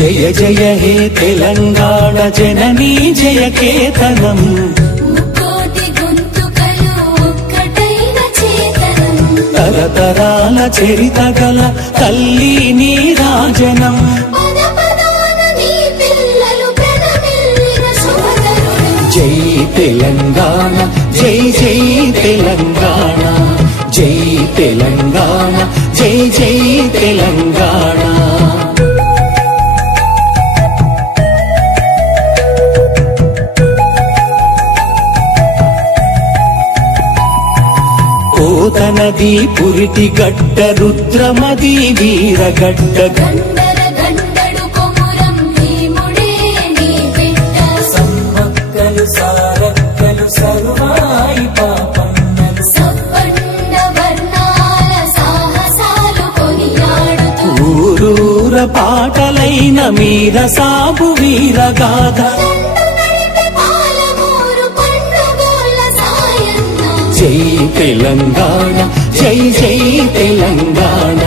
జయ జయ హే తెలంగాణ జననీ జయ కేతనం తరతరాల చరిత గల తల్లి నీ రాజనం జై తెలంగాణ జై జై తెలంగాణ జై తెలంగాణ జై జై తెలంగాణ కోతనది పురిటి గడ్డ రుద్రమది వీరగడ్డ సమ్మక్కలు సారక్కలు సర్వాయి పాపన్నలు సబ్బండ వర్ణాల సాహసాలు కొనియాడుతూ ఊరూర పాటలైన మీర సాబు వీరగాథ జై తెలంగాణ జై జై తెలంగాణ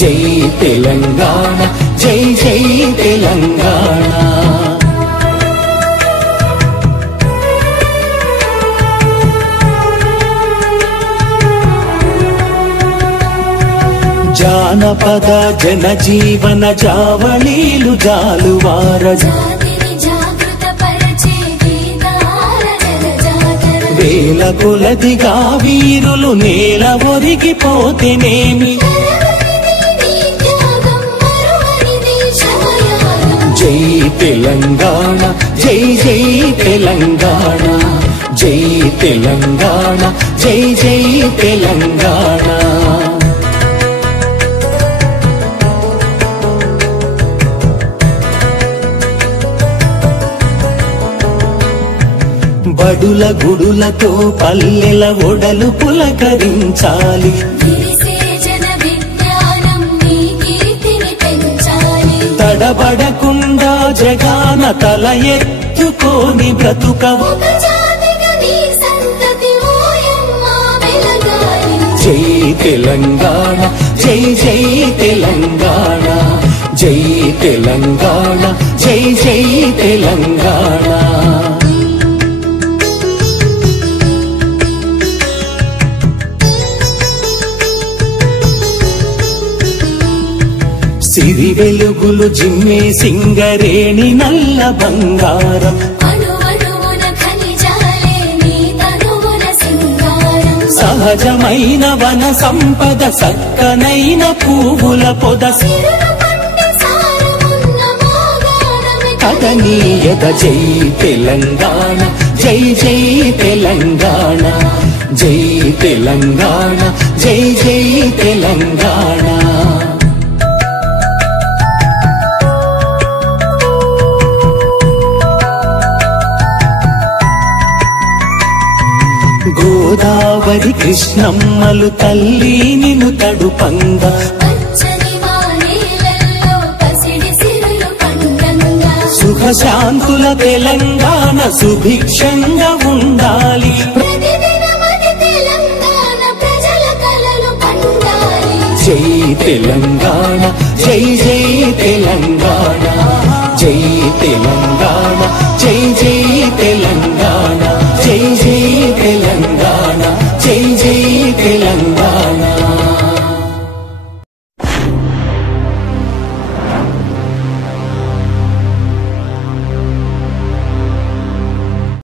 జై తెలంగాణ జై జై తెలంగాణ జానపద జనజీవన జావళీలు జాలువార వేల కొలదిగా వీరులు నేల ఒరిగిపోతేనేమి జై తెలంగాణ జై జై తెలంగాణ జై తెలంగాణ జై జై తెలంగాణ బడుల గుడులతో పల్లెల ఒడలు పులకరించాలి తడబడకుండా జగాన తల ఎత్తుకోని బ్రతుకవు జై తెలంగాణ జై జై తెలంగాణ జై తెలంగాణ జై జై తెలంగాణ సిరి వెలుగులు జిమ్మే సింగరేణి నల్ల బంగారం సహజమైన వన సంపద సక్కనైన పువ్వుల పొద కదనీయత జై తెలంగాణ జై జై తెలంగాణ జై తెలంగాణ జై జై తెలంగాణ గోదావరి కృష్ణమ్మలు తల్లి నిన్ను తడుపంగా సుఖ శాంతుల తెలంగాణ సుభిక్షంగా ఉండాలి జై తెలంగాణ జై జై తెలంగాణ జై తెలంగాణ జై జై తెలంగాణ జై జై తెలంగాణ జై జై తెలంగాణ